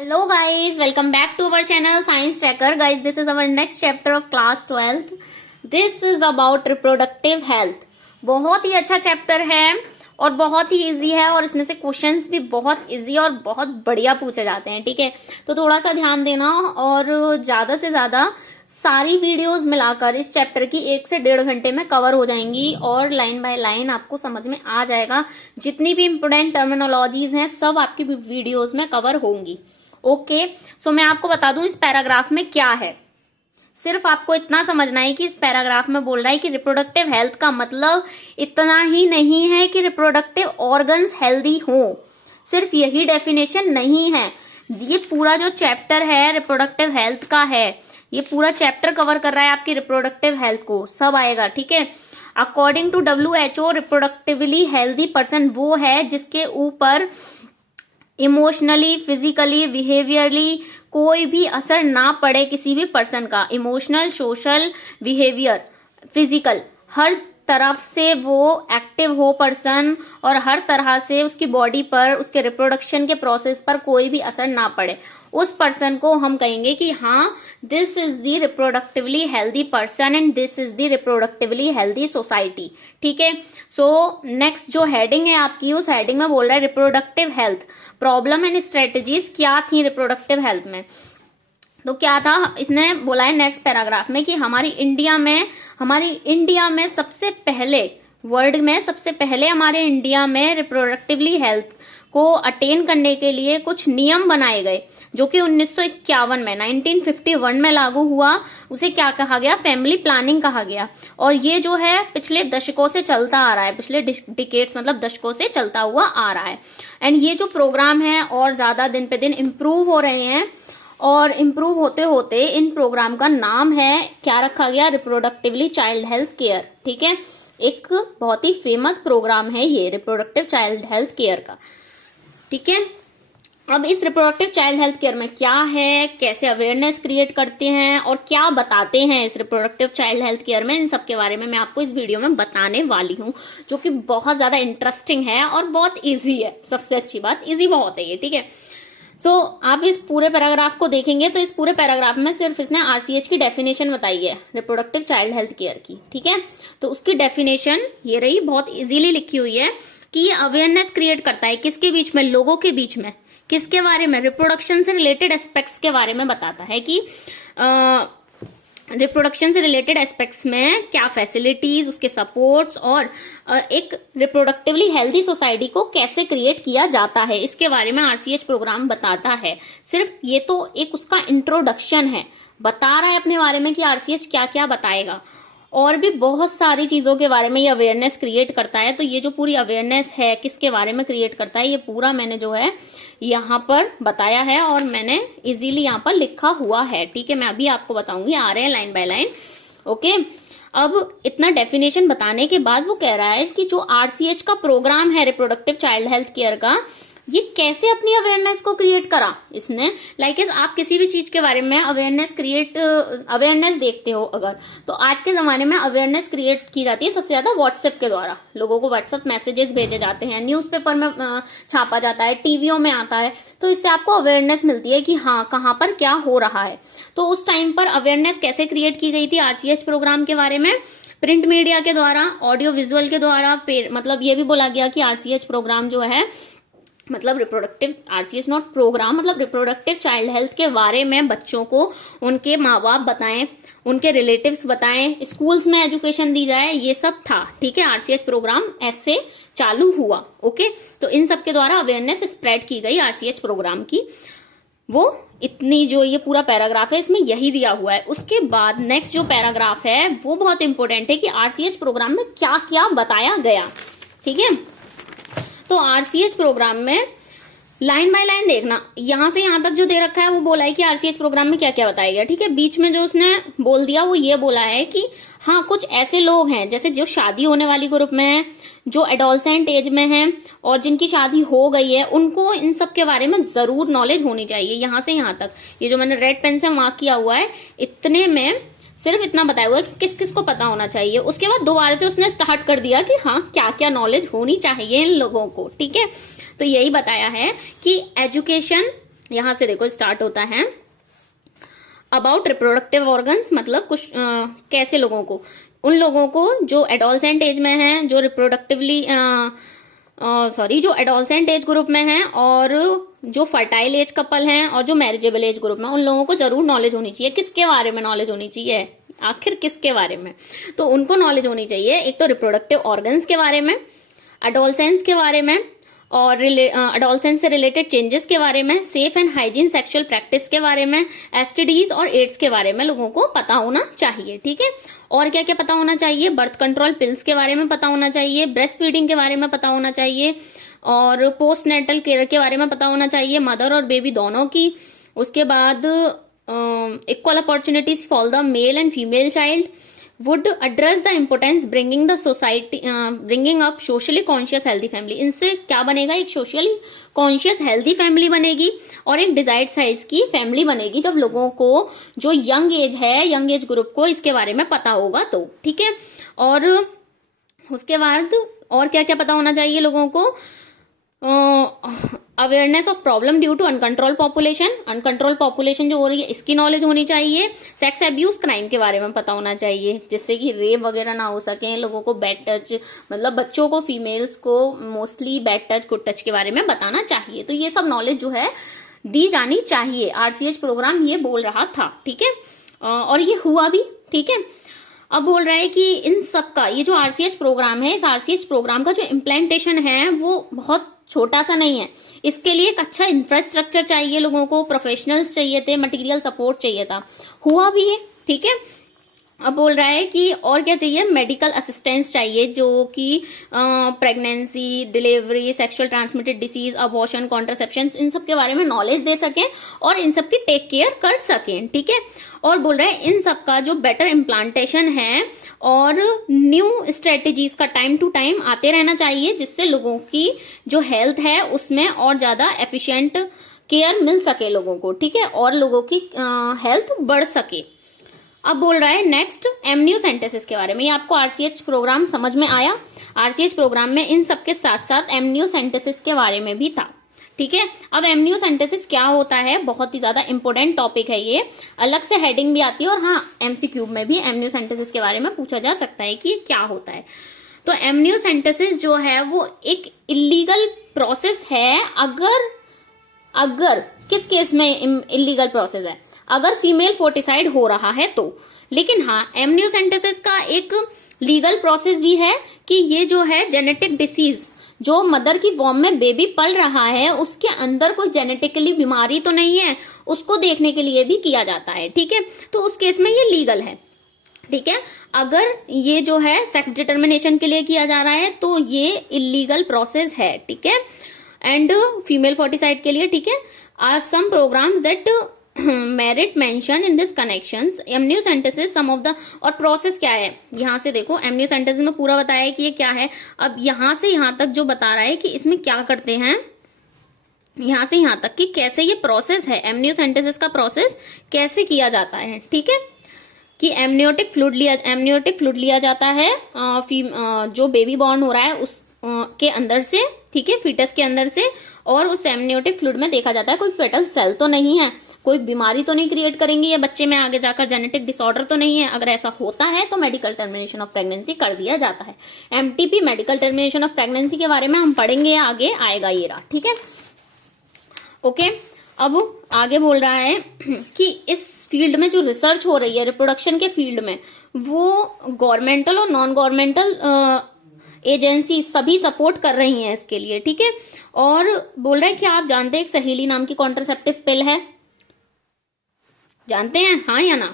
Hello guys, welcome back to our channel Science Tracker. Guys, this is our next chapter of class 12th. This is about reproductive health. बहुत ही अच्छा chapter है और बहुत ही easy है और इसमें से क्वेश्चंस भी बहुत इजी और बहुत बढ़िया पूछे जाते हैं। ठीक है, तो थोड़ा सा ध्यान देना और ज्यादा से ज्यादा सारी वीडियोस मिलाकर इस चैप्टर की 1 से 1.5 घंटे में कवर हो जाएंगी और लाइन बाय लाइन आपको समझ में आ जाएगा। जितनी भी इंपोर्टेंट टर्मिनोलॉजीज हैं सब आपकी वीडियोस में कवर होंगी। ओके, सो मैं आपको बता दूं इस पैराग्राफ में क्या है। सिर्फ आपको इतना समझना है कि इस पैराग्राफ में बोल रहा है कि रिप्रोडक्टिव हेल्थ का मतलब इतना ही नहीं है कि रिप्रोडक्टिव ऑर्गन्स हेल्दी हो, सिर्फ यही डेफिनेशन नहीं है। ये पूरा जो चैप्टर है रिप्रोडक्टिव हेल्थ का है, ये पूरा चैप्टर कवर कर रहा है आपकी रिप्रोडक्टिव हेल्थ को, सब आएगा। ठीक है, according to WHO reproductively healthy person वो है जिसके ऊपर इमोशनली, फिजिकली, बिहेवियरली कोई भी असर ना पड़े किसी भी पर्सन का। इमोशनल, सोशल, बिहेवियर, फिजिकल, हर तरफ से वो एक्टिव हो पर्सन और हर तरह से उसकी बॉडी पर, उसके रिप्रोडक्शन के प्रोसेस पर कोई भी असर ना पड़े, उस पर्सन को हम कहेंगे कि हाँ, this is the reproductively healthy person and this is the reproductively healthy society. ठीक है, सो नेक्स्ट जो हेडिंग है आपकी, उस हेडिंग में बोल रहा है reproductive health problem and strategies क्या थी रिप्रोडक्टिव हेल्थ में। तो क्या था, इसने बोला है नेक्स्ट पैराग्राफ में कि हमारी इंडिया में सबसे पहले, वर्ल्ड में सबसे पहले हमारे इंडिया में रिप्रोडक्टिवली हेल्थ को अटेन करने के लिए कुछ नियम बनाए गए जो कि 1951 में लागू हुआ। उसे क्या कहा गया? फैमिली प्लानिंग कहा गया। और ये जो है पिछले दशकों से चलता आ रहा है, पिछले डिकेड्स मतलब दशकों से चलता हुआ आ रहा है। एंड ये जो प्रोग्राम है और ज्यादा दिन पे दिन इम्प्रूव हो रहे हैं और इम्प्रूव होते होते इन प्रोग्राम का नाम है, क्या रखा गया? Reproductively child health care. ठीक है, एक बहुत ही फेमस प्रोग्राम है ये रिप्रोडक्टिव चाइल्ड हेल्थ केयर का। ठीक है, अब इस रिप्रोडक्टिव चाइल्ड हेल्थ केयर में क्या है, कैसे अवेयरनेस क्रिएट करते हैं और क्या बताते हैं इस रिप्रोडक्टिव चाइल्ड हेल्थ केयर में, इन सब के बारे में मैं आपको इस वीडियो में बताने वाली हूँ, जो कि बहुत ज्यादा इंटरेस्टिंग है और बहुत इजी है। सबसे अच्छी बात, इजी बहुत है ये। ठीक है, सो आप इस पूरे पैराग्राफ को देखेंगे तो इस पूरे पैराग्राफ में सिर्फ इसने RCH की डेफिनेशन बताई है रिप्रोडक्टिव चाइल्ड हेल्थ केयर की। ठीक है, तो उसकी डेफिनेशन ये रही, बहुत इजीली लिखी हुई है कि ये अवेयरनेस क्रिएट करता है किसके बीच में? लोगों के बीच में। किसके बारे में? रिप्रोडक्शन से रिलेटेड एस्पेक्ट्स के बारे में बताता है कि रिप्रोडक्शन से रिलेटेड एस्पेक्ट्स में क्या फैसिलिटीज, उसके सपोर्ट्स और एक रिप्रोडक्टिवली हेल्दी सोसाइटी को कैसे क्रिएट किया जाता है, इसके बारे में RCH प्रोग्राम बताता है। सिर्फ ये तो एक उसका इंट्रोडक्शन है, बता रहा है अपने बारे में कि RCH क्या क्या बताएगा। और भी बहुत सारी चीजों के बारे में ये अवेयरनेस क्रिएट करता है। तो ये जो पूरी अवेयरनेस है किसके बारे में क्रिएट करता है, ये पूरा मैंने जो है यहाँ पर बताया है और मैंने इजीली यहाँ पर लिखा हुआ है। ठीक है, मैं अभी आपको बताऊंगी, आ रहे हैं लाइन बाय लाइन। ओके, अब इतना डेफिनेशन बताने के बाद वो कह रहा है कि जो RCH का प्रोग्राम है रिप्रोडक्टिव चाइल्ड हेल्थ केयर का, ये कैसे अपनी अवेयरनेस को क्रिएट करा इसने। लाइक आप किसी भी चीज के बारे में अवेयरनेस देखते हो अगर, तो आज के जमाने में अवेयरनेस क्रिएट की जाती है सबसे ज्यादा व्हाट्सएप के द्वारा। लोगों को व्हाट्सएप मैसेजेस भेजे जाते हैं, न्यूज़पेपर में छापा जाता है, टीवियों में आता है, तो इससे आपको अवेयरनेस मिलती है कि हाँ, कहाँ पर क्या हो रहा है। तो उस टाइम पर अवेयरनेस कैसे क्रिएट की गई थी RCH प्रोग्राम के बारे में? प्रिंट मीडिया के द्वारा, ऑडियो विजुअल के द्वारा। मतलब ये भी बोला गया कि RCH प्रोग्राम जो है, मतलब रिप्रोडक्टिव RCH नॉट प्रोग्राम, मतलब रिप्रोडक्टिव चाइल्ड हेल्थ के बारे में बच्चों को उनके माँ बाप बताएं, उनके रिलेटिव्स बताएं, स्कूल्स में एजुकेशन दी जाए, ये सब था। ठीक है, RCH प्रोग्राम ऐसे चालू हुआ। ओके, तो इन सब के द्वारा अवेयरनेस स्प्रेड की गई RCH प्रोग्राम की। वो इतनी जो ये पूरा पैराग्राफ है इसमें यही दिया हुआ है। उसके बाद नेक्स्ट जो पैराग्राफ है वो बहुत इंपॉर्टेंट है कि RCH प्रोग्राम में क्या क्या बताया गया। ठीक है, तो RCH प्रोग्राम में लाइन बाय लाइन देखना, यहां से यहां तक जो दे रखा है वो बोला है कि RCH प्रोग्राम में क्या क्या बताया गया। ठीक है, बीच में जो उसने बोल दिया वो ये बोला है कि हाँ, कुछ ऐसे लोग हैं जैसे जो शादी होने वाली ग्रुप में है, जो एडोलसेंट एज में हैं और जिनकी शादी हो गई है, उनको इन सब के बारे में जरूर नॉलेज होनी चाहिए। यहां से यहां तक ये जो मैंने रेड पेन से मार्क किया हुआ है, इतने में सिर्फ इतना बताया हुआ है कि किस किस को पता होना चाहिए। उसके बाद दोबारा से उसने स्टार्ट कर दिया कि हाँ, क्या क्या नॉलेज होनी चाहिए इन लोगों को। ठीक है, तो यही बताया है कि एजुकेशन यहां से देखो स्टार्ट होता है अबाउट रिप्रोडक्टिव ऑर्गन्स, मतलब कुछ कैसे लोगों को, उन लोगों को जो एडोलसेंट एज में है, जो रिप्रोडक्टिवली जो एडोलसेंट एज ग्रुप में है, और जो फर्टाइल एज कपल हैं, और जो मैरिजेबल एज ग्रुप में, उन लोगों को जरूर नॉलेज होनी चाहिए। किसके बारे में नॉलेज होनी चाहिए? आखिर किसके बारे में? तो उनको नॉलेज होनी चाहिए एक तो रिप्रोडक्टिव ऑर्गन्स के बारे में, एडोलसेंस के बारे में, और एडोलसेंस से रिलेटेड चेंजेस के बारे में, safe and hygiene sexual practice के बारे में, एसटीडीज और एड्स के बारे में लोगों को पता होना चाहिए। ठीक है, और क्या क्या पता होना चाहिए? बर्थ कंट्रोल पिल्स के बारे में पता होना चाहिए, ब्रेस्ट फीडिंग के बारे में पता होना चाहिए, और पोस्ट नेटल केयर के बारे में पता होना चाहिए, मदर और बेबी दोनों की। उसके बाद equal opportunities for the male and female child, would address the importance bringing up socially conscious healthy family। इनसे क्या बनेगा? एक सोशली कॉन्शियस हेल्दी फैमिली बनेगी और एक डिजायर्ड साइज की फैमिली बनेगी, जब लोगों को जो यंग एज है, यंग एज ग्रुप को इसके बारे में पता होगा तो। ठीक है, और उसके बाद और क्या क्या पता होना चाहिए लोगों को? Awareness of problem due to uncontrol population जो हो रही है, इसकी नॉलेज होनी चाहिए। सेक्स अब्यूज क्राइम के बारे में पता होना चाहिए, जिससे कि रेप वगैरह ना हो सके। लोगों को बैड टच, मतलब बच्चों को, फीमेल्स को mostly bad touch, good touch के बारे में बताना चाहिए। तो ये सब नॉलेज जो है दी जानी चाहिए, आरसीएच प्रोग्राम ये बोल रहा था। ठीक है, और ये हुआ भी। ठीक है, अब बोल रहा है कि इन सब का, ये जो आरसीएच प्रोग्राम है, इस आरसीएच प्रोग्राम का जो इम्प्लीमेंटेशन है वो बहुत छोटा सा नहीं है। इसके लिए एक अच्छा इंफ्रास्ट्रक्चर चाहिए, लोगों को प्रोफेशनल्स चाहिए थे, मटेरियल सपोर्ट चाहिए था, हुआ भी है। ठीक है, अब बोल रहा है कि और क्या चाहिए? मेडिकल असिस्टेंस चाहिए, जो कि pregnancy, delivery, sexual transmitted disease, abortion, contraception, इन सब के बारे में नॉलेज दे सकें और इन सब की टेक केयर कर सकें। ठीक है, और बोल रहा है इन सब का जो बेटर इम्प्लांटेशन है और न्यू स्ट्रेटेजीज का टाइम टू टाइम आते रहना चाहिए, जिससे लोगों की जो हेल्थ है उसमें और ज्यादा एफिशिएंट केयर मिल सके लोगों को। ठीक है, और लोगों की हेल्थ बढ़ सके। अब बोल रहा है नेक्स्ट एमनियोसेंटेसिस के बारे में। ये आपको आरसीएच प्रोग्राम समझ में आया? आरसीएच प्रोग्राम में इन सब के साथ साथ एमनियोसेंटेसिस के बारे में भी था। ठीक है, अब एमनियोसेंटेसिस क्या होता है? बहुत ही ज्यादा इंपॉर्टेंट टॉपिक है ये, अलग से हेडिंग भी आती है, और हाँ एमसीक्यू में भी एमनियोसेंटेसिस के बारे में पूछा जा सकता है कि ये क्या होता है। तो एमनियोसेंटेसिस जो है वो एक इलीगल प्रोसेस है। अगर किस केस में इलीगल प्रोसेस है? अगर फीमेल फोर्टिसाइड हो रहा है तो। लेकिन हाँ, एमनियोसेंटेसिस का एक लीगल प्रोसेस भी है कि ये जो है जेनेटिक डिसीज, जो मदर की वॉम में बेबी पल रहा है उसके अंदर कोई जेनेटिकली बीमारी तो नहीं है, उसको देखने के लिए भी किया जाता है। ठीक है, तो उस केस में ये लीगल है। ठीक है, अगर ये जो है सेक्स डिटर्मिनेशन के लिए किया जा रहा है तो ये इलीगल प्रोसेस है। ठीक है, एंड फीमेल फोर्टिसाइड के लिए, ठीक है, are some programmes that merit mention in this connections. Amniocentesis some of the, और प्रोसेस क्या है यहां से देखो, एमनियोसेंटेसिस में पूरा बताया है कि ये क्या है। अब यहां से यहां तक जो बता रहा है कि इसमें क्या करते हैं, यहां से यहां तक कि कैसे ये प्रोसेस है, एमनियोसेंटेसिस का प्रोसेस कैसे किया जाता है। ठीक है, कि एमनियोटिक फ्लूइड लिया जाता है जो बेबी बॉर्न हो रहा है उस के अंदर से। ठीक है, फीटस के अंदर से, और उस एमनियोटिक फ्लूइड में देखा जाता है कोई फेटल सेल तो नहीं है, कोई बीमारी तो नहीं क्रिएट करेंगे ये बच्चे में आगे जाकर, जेनेटिक डिसऑर्डर तो नहीं है। अगर ऐसा होता है तो मेडिकल टर्मिनेशन ऑफ प्रेगनेंसी कर दिया जाता है। MTP, medical termination of pregnancy के बारे में हम पढ़ेंगे, आगे आएगा ये रहा। ठीक है, ओके, अब आगे बोल रहा है कि इस फील्ड में जो रिसर्च हो रही है रिप्रोडक्शन के फील्ड में, वो गवर्नमेंटल और नॉन गवर्नमेंटल एजेंसी सभी सपोर्ट कर रही हैं इसके लिए। ठीक है, और बोल रहे हैं कि आप जानते हैं एक सहेली नाम की कॉन्ट्रासेप्टिव पिल है, जानते हैं हाँ या ना?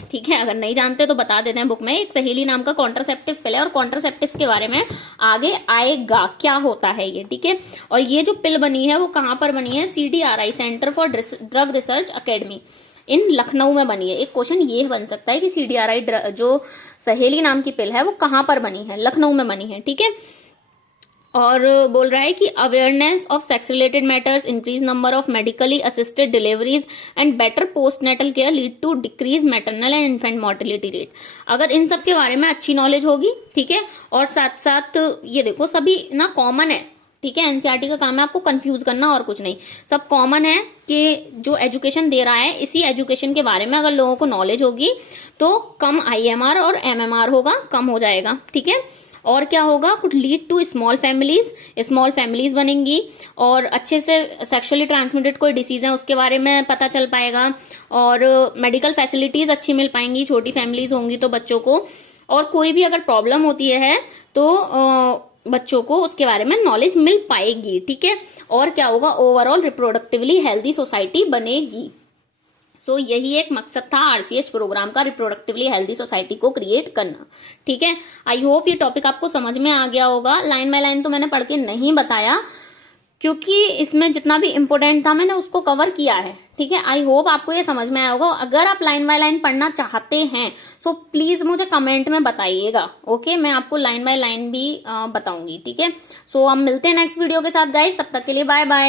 ठीक है, अगर नहीं जानते तो बता देते हैं बुक में, एक सहेली नाम का कॉन्ट्रासेप्टिव पिल है, और कॉन्ट्रासेप्टिव्स के बारे में आगे आएगा क्या होता है ये। ठीक है, और ये जो पिल बनी है वो कहां पर बनी है? CDRI, centre for drug research academy, in Lucknow में बनी है। एक क्वेश्चन ये बन सकता है कि CDRI जो सहेली नाम की पिल है वो कहां पर बनी है? लखनऊ में बनी है। ठीक है, और बोल रहा है कि awareness of sex related matters, increase number of medically assisted deliveries and better postnatal care lead to decrease maternal and infant mortality rate. अगर इन सब के बारे में अच्छी नॉलेज होगी, ठीक है, और साथ साथ ये देखो सभी ना कॉमन है। ठीक है, एनसीईआरटी का काम है आपको कंफ्यूज करना और कुछ नहीं, सब कॉमन है के जो एजुकेशन दे रहा है, इसी एजुकेशन के बारे में अगर लोगों को नॉलेज होगी तो कम IMR और MMR होगा, कम हो जाएगा। ठीक है, और क्या होगा, could lead to small families बनेंगी, और अच्छे से सेक्सुअली ट्रांसमिटेड कोई डिसीज है उसके बारे में पता चल पाएगा, और मेडिकल फैसिलिटीज अच्छी मिल पाएंगी, छोटी फैमिलीज होंगी तो बच्चों को, और कोई भी अगर प्रॉब्लम होती है तो बच्चों को उसके बारे में नॉलेज मिल पाएगी। ठीक है, और क्या होगा, ओवरऑल रिप्रोडक्टिवली हेल्दी सोसाइटी बनेगी। सो यही एक मकसद था RCH प्रोग्राम का, रिप्रोडक्टिवली हेल्दी सोसाइटी को क्रिएट करना। ठीक है, आई होप ये टॉपिक आपको समझ में आ गया होगा। लाइन बाय लाइन तो मैंने पढ़ के नहीं बताया, क्योंकि इसमें जितना भी इंपॉर्टेंट था मैंने उसको कवर किया है। ठीक है, आई होप आपको ये समझ में आया होगा। अगर आप लाइन बाय लाइन पढ़ना चाहते हैं सो प्लीज मुझे कमेंट में बताइएगा। ओके, मैं आपको लाइन बाय लाइन भी बताऊंगी। ठीक है, सो हम मिलते हैं नेक्स्ट वीडियो के साथ गाइस, तब तक के लिए बाय बाय।